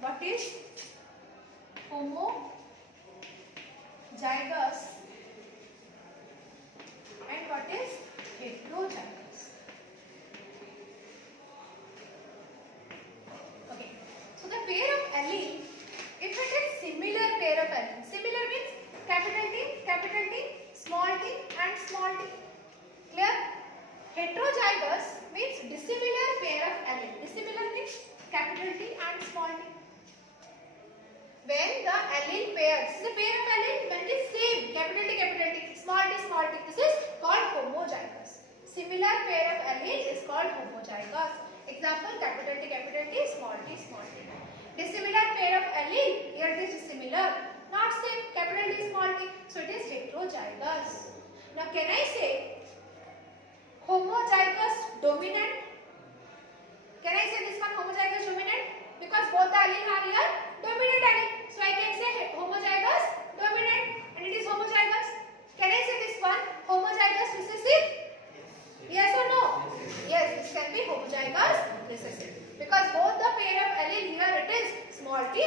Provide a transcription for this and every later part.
What is homozygous and what is heterozygous? Okay, so the pair of allele, if it is similar pair of allele, similar means capital T, small t and small t. Clear? Heterozygous means dissimilar pair of allele. Dissimilar means capital T and small t. When the allele pair, this is a pair of allele when it is same, capital T, small t, this is called homozygous. Similar pair of allele is called homozygous. Example, capital T, small t. Dissimilar pair of allele, here it is dissimilar, not same, capital T, small t, so it is heterozygous. Now can I say homozygous dominant? Can I say this one homozygous dominant? Because both the allele are here dominant allele. So I can say homozygous dominant and it is homozygous. Can I say this one homozygous recessive? Yes or no? Yes, this can be homozygous recessive. Because both the pair of allele here it is small t.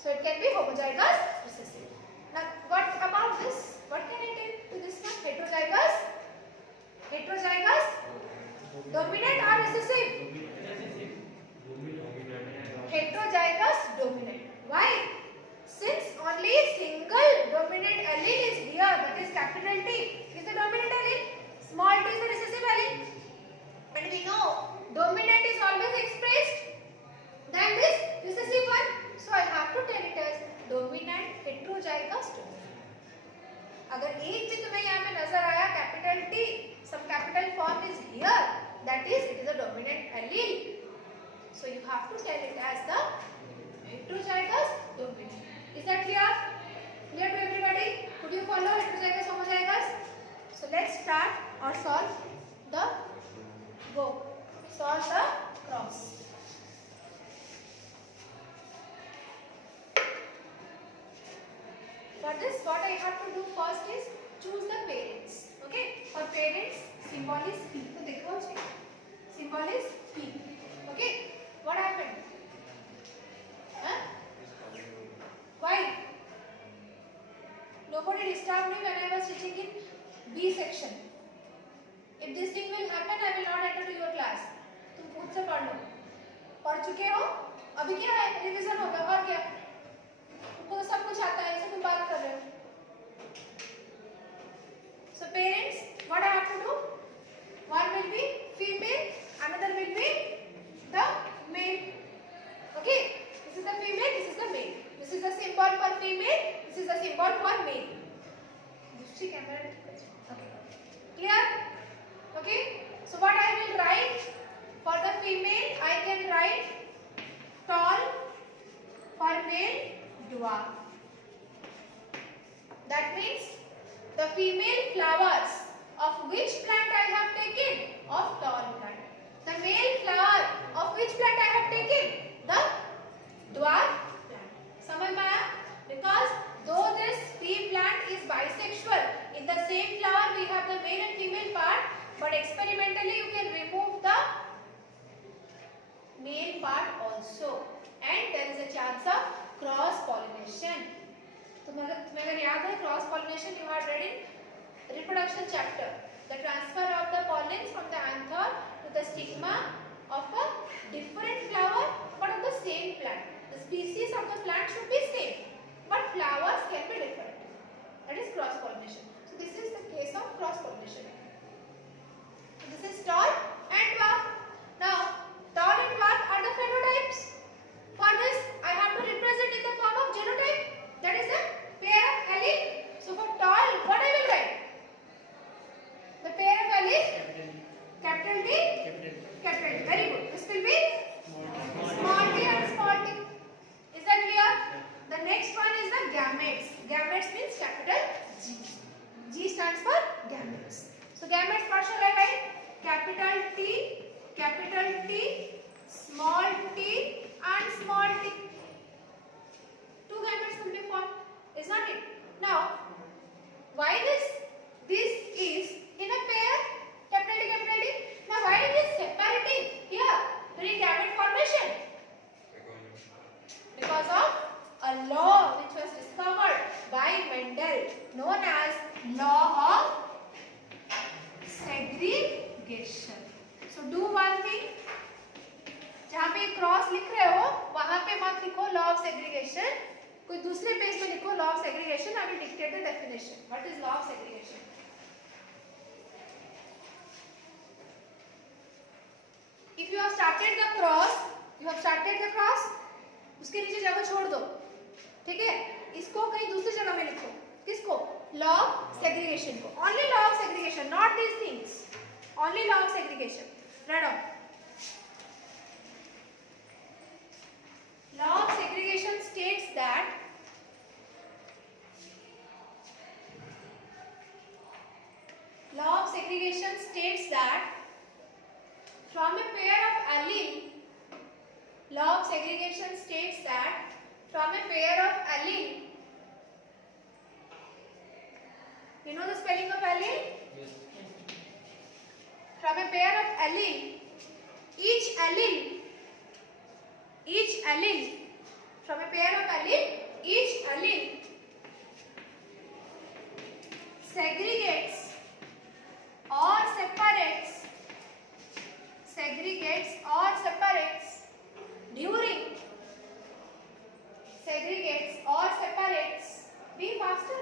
So it can be homozygous recessive. Now what about this? What can I tell to this one? Heterozygous dominant or recessive? Heterozygous dominant. Why? Since only single dominant allele is here, that is capital T is the dominant allele, small t is the recessive allele, and we know dominant is always expressed than this recessive one, so I have to tell it as dominant heterozygous dominant. अगर एक भी तुम्हें यहाँ पे नजर आया capital T, some capital form is here, that is it is a dominant allele. So you have to tell it as the heterozygous dominant. Is that clear? Clear to everybody? Could you follow heterozygous, homozygous? So let's start or solve the cross. For this, what I have to do first is choose the parents. Okay? For parents, symbol is P. So देखो symbol is P. Okay? What happened? Huh? Why? Nobody disturbed me when I was teaching in B section. If this thing will happen, I will not enter to your class. तुम खुद से पढ़ लो. पढ़ चुके हो? अभी क्या है? रिवीजन होगा और क्या? तुमको तो सब कुछ आता है, इसे तुम बात कर रहे हो. So parents, what I have to do? One will be female, another will be the male. Okay? This is the female, this is the male. This is the symbol for female, this is the symbol for male. दूसरी camera okay. Clear? Okay? So what I will write for the female, I can write tall, for male dwarf. That means the female flowers of which plant I have taken? Of tall plant. The male flower of which plant I have taken? The dwarf plant. समझ में आया? Because though this pea plant is bisexual, in the same flower we have the male and female part, but experimentally you can remove the male part also, and there is a chance of cross pollination. तुम्हें अगर याद है cross pollination you have read in reproduction chapter, the transfer of the pollens from the anther to the stigma of a different flower but of the same plant. The species of the plant should be same, but flowers can be different. That is cross pollination. So this is the case of cross pollination. So this is tall and dwarf. Now tall and dwarf are the phenotypes. For this I have to represent in the form of genotype, that is a pair of allele. So for tall, what I will write? The pair of allele, capital T, capital T. Very good. This will be small t and small t. Is that clear? The next one is the gametes. Gametes means capital G. G stands for gametes. So gametes, what shall I write? Capital T, small t and small t. Two gametes will be formed. Is not it? Now, why this is in a pair, capital T. Now, why it is separating here during gamete formation? segregation? कोई दूसरे page में लिखो law of segregation. I will dictate the definition. What is law of segregation? If you have started the cross, उसके नीचे जगह छोड़ दो, ठीक है? इसको कहीं दूसरी जगह में लिखो. किसको? Law of segregation को. Only law of segregation, not these things. Only law of segregation. Write down. Law of segregation states that from a pair of allele, law of segregation states that from a pair of allele, you know the spelling of allele? Yes. From a pair of allele, each allele from a pair of allele, each allele segregates or separates during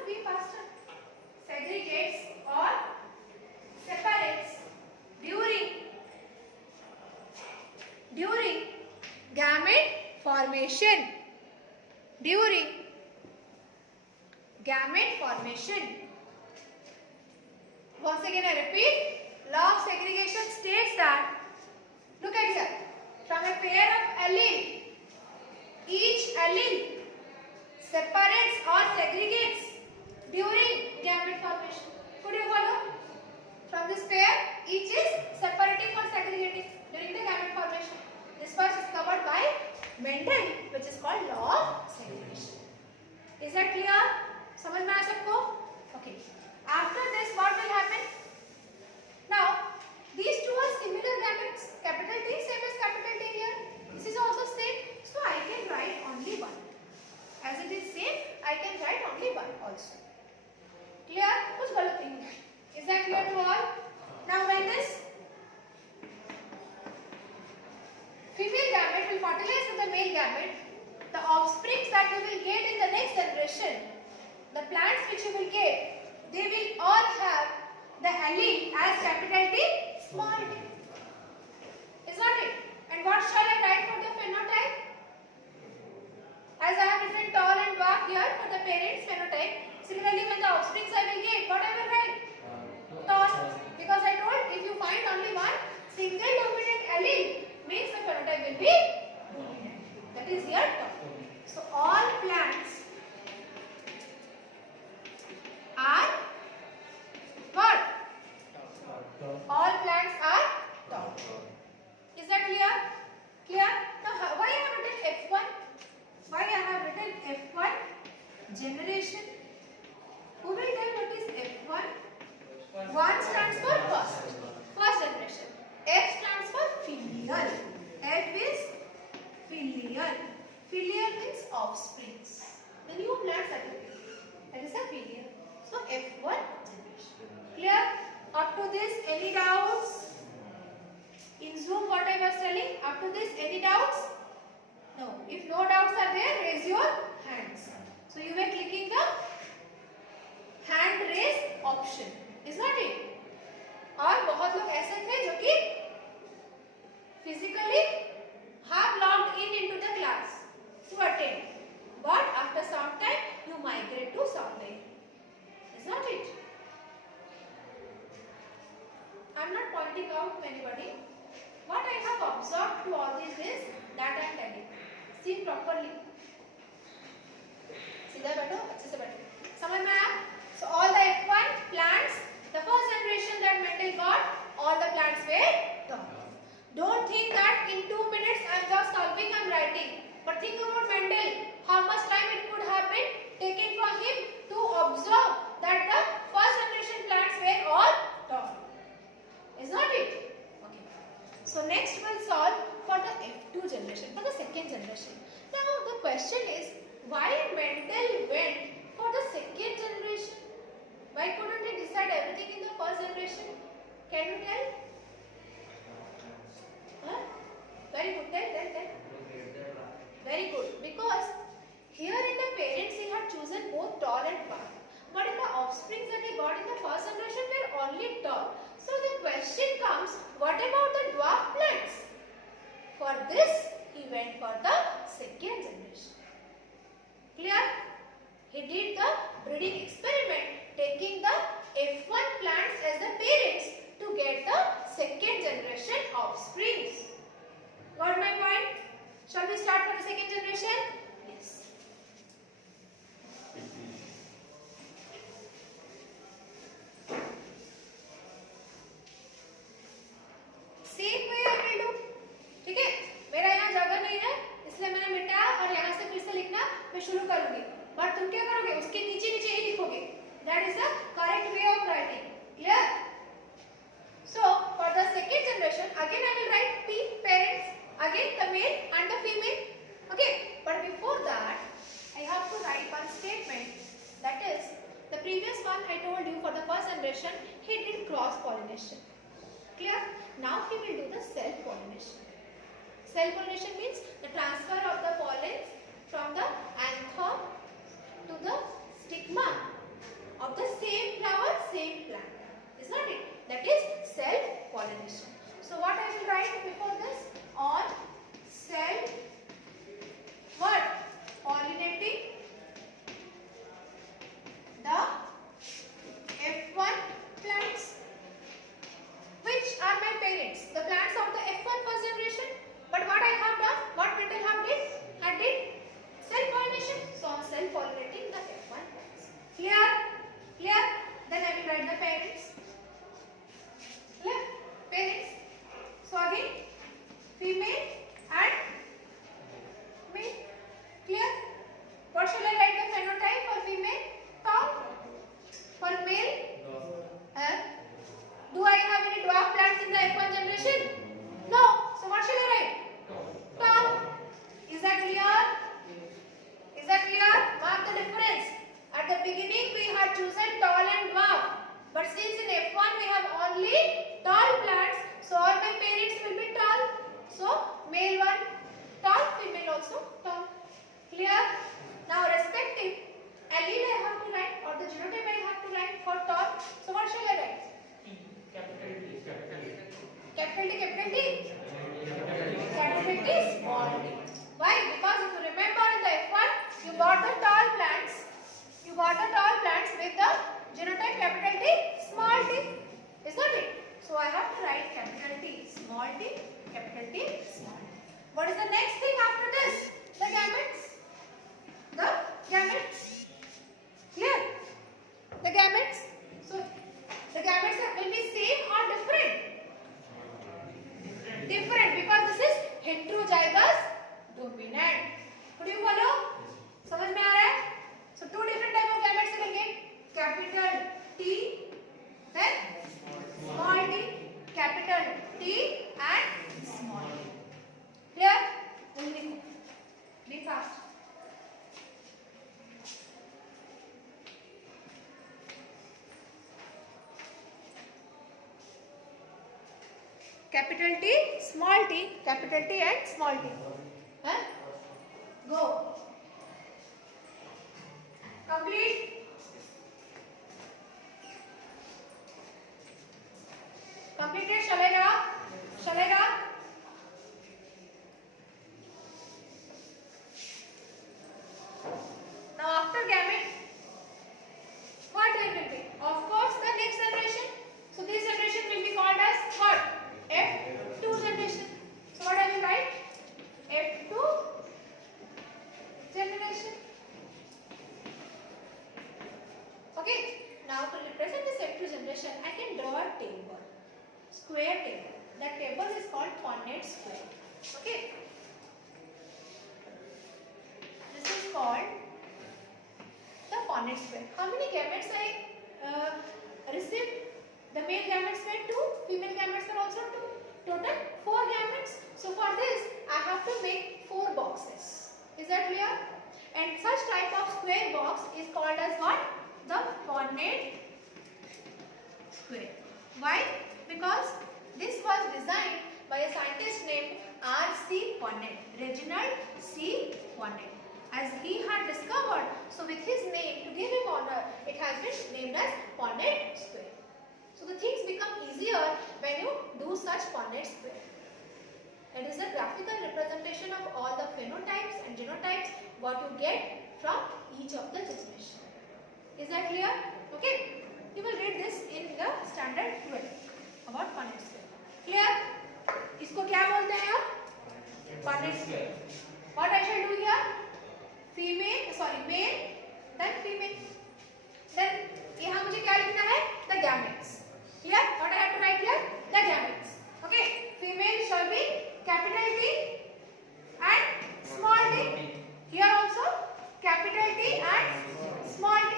be faster segregates or separates during gamete formation. Once again I repeat, law of segregation states that, look at here, from a pair of allele, each allele separates or segregates during gamete formation. Could you follow? From this pair, each is separating or segregating during the gamete formation. This was discovered by Mendel, which is called law of segregation. Is that clear? समझ में आया सबको? Okay. After this, what will happen? Now, these two are similar gametes. Capital T same as capital T here. This is also same. So I can write only one. As it is same, I can write only one also. Clear? कुछ गलत नहीं है. Is that clear to all? Now, when this female gamete will fertilize with the male gamete, the offsprings that you will get in the next generation, the plants which you will get, they will all have the allele as capital T, small t. Is not it? And what shall I write for the phenotype? As I have written tall and dwarf here for the parents' phenotype. Similarly, when the offsprings I will get, what I will write? Tall. Because I told if you find only one single dominant allele, means the phenotype will be dominant. That is here tall. So all plants are what? All plants are tall. Is that clear? Clear? Now why I have written F1? Why I have written F1? Generation. Who will tell what is F1? 1 stands for first generation. F stands for filial. F is filial. Filial means offsprings. The new plants are coming. That is a filial. So F1 generation. Clear? Up to this, any doubts? In Zoom, what I was telling? Up to this, any doubts? No. If no doubts are there, raise your hands. So you were clicking the hand raise option. Is not it? और बहुत लोग ऐसे थे जो कि physically have logged in into the class to attend, but after some time you migrate to Soundwave. Is not it? I am not pointing out to anybody. What I have observed to all this is that I am telling. See properly. सीधा बैठो, अच्छे से बैठो. समझ में आया? So all the F1 plants, the first generation that Mendel got, all the plants were tall. Don't think that in 2 minutes I am just solving and writing. But think about Mendel. How much time it could have been taken for him to observe that the first generation plants were all tall. Is not it? Okay. So next we'll solve for the F2 generation, for the second generation. Now the question is, why Mendel went for the second generation? Why couldn't he decide everything in the first generation? Can you tell? Huh? Very good. Tell. Very good. Because what about the dwarf plants? For this, he went for the second generation. Clear? He did the breeding experiment, taking the F1 plants as the parents to get the second generation offsprings. Got my point? Shall we start for the second generation? Yes. Same way I will do. ठीक है? मेरा यहाँ जगह नहीं है, इसलिए मैंने मिटाया और यहाँ से फिर से लिखना मैं शुरू करूँगी. बट तुम क्या करोगे? उसके नीचे नीचे ही लिखोगे. That is the correct way of writing. Clear? So for the second generation, again I will write P parents. Again the male and the female. Okay. But before that, I have to write one statement. That is, the previous one I told you for the first generation, he did cross pollination. Clear? Now he will do the self pollination. Self pollination means the transfer of the pollens from the anther to the stigma of the same flower, same plant. Is not it? That is self pollination. So what I will write before this? On self what? Pollinating the F1 plants. Which are my parents? The plants of the F1 first generation. But what I have done? What Mendel have did? I did self-pollination. So I am self-pollinating the F1 plants. Clear? Clear? Then I will write the parents. Clear? Parents. So again, female and male. Clear? What shall I write the phenotype for female? Tall. For male? Do I have any dwarf plants in the F1 generation? No. So what shall I write? Tall. Is that clear? Is that clear? Mark the difference. At the beginning we had chosen tall and dwarf. But since in F1 we have only tall plants, so all my parents will be tall. So male one tall, female also tall. Clear? Now respective allele I have to write or the genotype I have to write for tall. So what shall I write? Capital T, capital T. Capital T, small t. Why? Because if you remember in the F1, you got the tall plants. You got the tall plants with the genotype capital T, small t. Is not it? So I have to write capital T, small t, capital T, small t. What is the next thing after this? The gametes. The gametes. Clear? The gametes. So the gametes will be same or different? Different because this is heterozygous dominant. Could you follow? समझ में आ रहा है? So two different type of gametes लिखेंगे. Capital T, then small t. Capital T and small t. Clear? लिखो. Be fast. Capital T, small t, capital T and small t. Huh? Go. Complete. Completed. चलेगा? चलेगा? Now after gamete, what it will be? Of course, the next generation. So this generation will be called as what? F2 generation. So what I will write? F2 generation. Okay. Now to represent this F2 generation, I can draw a table, square table. That table is called Punnett square. Okay. This is called the Punnett square. How many gametes I received? The male gametes were 2, female gametes were also 2. Total 4 gametes. So for this, I have to make 4 boxes. Is that clear? And such type of square box is called as what? The Punnett square. Why? Because this was designed by a scientist named R.C. Punnett, Reginald C. Punnett. As he had discovered, so with his name, to give him honor, it has been named as Punnett square. So the things become easier when you do such Punnett square. That is the graphical representation of all the phenotypes and genotypes what you get from each of the generation. Is that clear? Okay. You will read this in the standard 12 about Punnett square. Clear? इसको क्या बोलते हैं आप? Punnett square. What I shall do here? Male, then female. Then यहाँ मुझे क्या लिखना है? The gametes. Clear? What I have to write here? The gametes. Okay. Female shall be capital T and small t. Here also capital T and small t.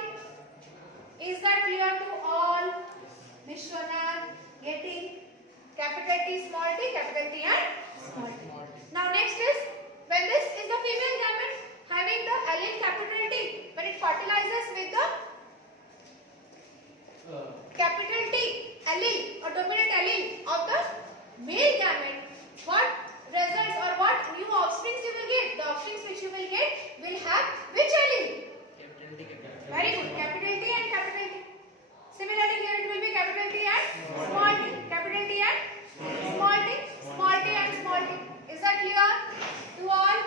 Is that clear to all? Vishwanath, getting capital T, small t, capital T and small t. Now next is when this is the female gamete having the allele capital T, when it fertilizes with the capital T allele or dominant allele of the male gamete, what results or what new offsprings you will get? The offsprings which you will get will have which allele? Very good, capital T and capital T. Similarly here it will be capital T and small t, capital T and small t, small t and small t. Is that clear to all?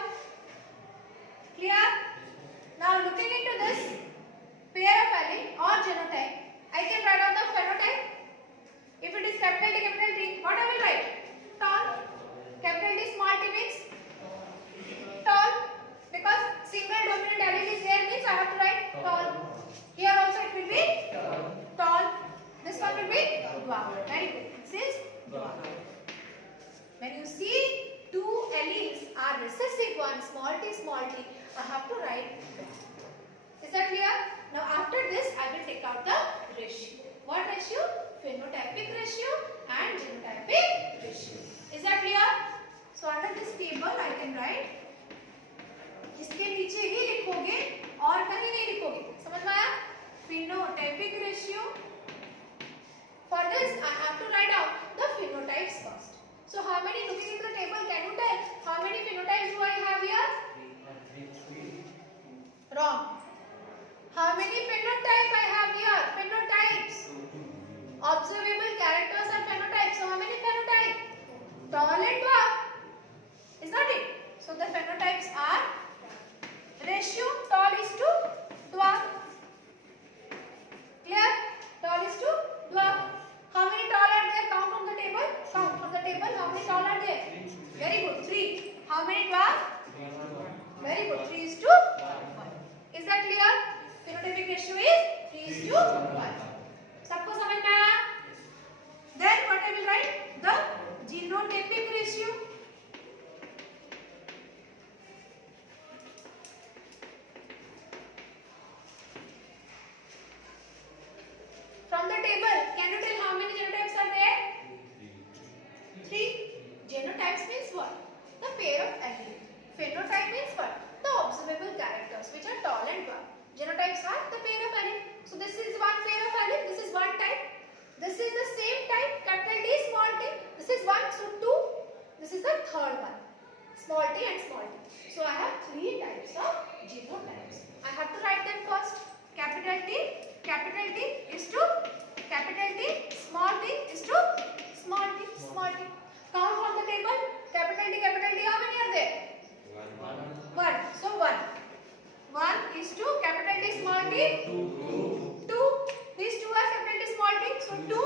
Clear? Now looking into this pair of allele or genotype, I can write out the phenotype. If it is capital T, what I will write? Tall. Capital T, small t means tall. Because single dominant allele is there means I have to write tall. Here also it will be tall. This one will be dwarf. Very good. This is dwarf. When you see two alleles are recessive one, small t, I have to write. Is that clear? Now after this I will take out the ratio. What ratio? Phenotypic ratio and genotypic ratio. Is that clear? So under this table I can write. इसके नीचे ही लिखोगे और कहीं नहीं लिखोगे. समझ में आया? Phenotypic ratio. For this I have to write out the phenotypes first. So how many, looking into the table, can you tell how many phenotypes do I have here? Wrong. How many phenotypes I have here? Phenotypes. Observable characters and phenotypes. So how many phenotypes? Tall and dwarf. Is that it? So the phenotypes are ratio tall is to dwarf. Clear? Tall is to dwarf. How many tall are there? Count from the table. Count from the table. How many tall are there? Very good. 3. How many dwarf? Very good. 3 is to 1. Is that clear? Phenotypic ratio is 3 is to 1. सबको समझ में आया? Then what I will write? The genotypic ratio. From the table, can you tell how many genotypes are there? 3. Genotypes means what? The pair of allele. Phenotype means what? The observable characters which are tall and dwarf. Genotypes are the pair of allele. So this is one pair of allele. This is one type. This is the same type. Capital T, small t. This is 1, so 2. This is the third one. Small t and small t. So I have 3 types of genotypes. I have to write them first. Capital T is to capital T, small t is to small t, small t. Count from the table. Capital T, how many are there? 1. So 1. 1 is to capital T, small t. 2. These two are capital T, small t. So 2.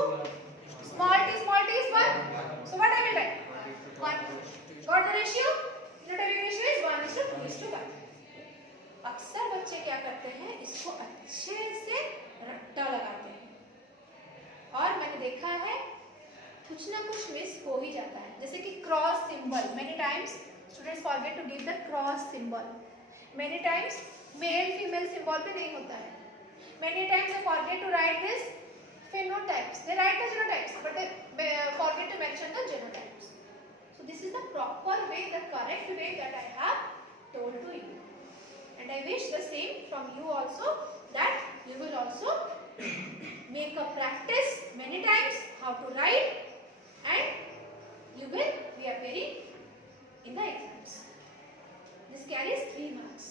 Small t is 1. So what I will write? 1. Got the ratio? Genotypic ratio is 1 is to 2 is to 1. अक्सर बच्चे क्या करते हैं, इसको अच्छे से रट्टा लगाते हैं और मैंने देखा है कुछ ना कुछ मिस हो ही जाता है. जैसे कि cross symbol, many times students forget to give the cross symbol. Many times male female symbol पे नहीं होता है. Many times they forget to write this phenotypes. They write the genotypes but they forget to mention the genotypes. So this is the proper way, the correct way that I have told to you. And I wish the same from you also, that you will also make a practice many times how to write and you will be appearing in the exams. This carries 3 marks.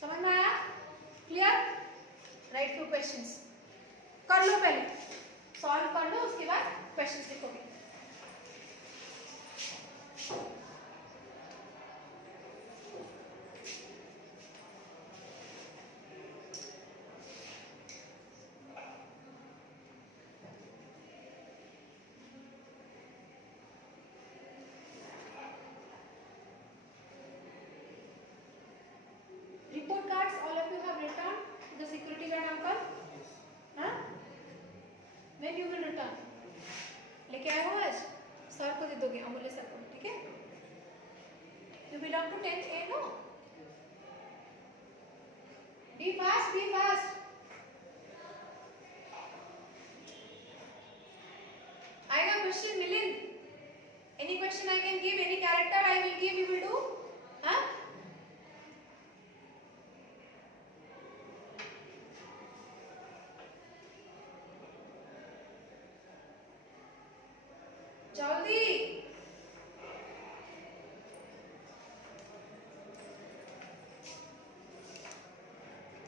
समझ में आया? Clear? Write few questions. कर लो पहले. Solve दोगे अमूल्य sir को, ठीक है? You belong to 10th A, no? Be fast, be fast.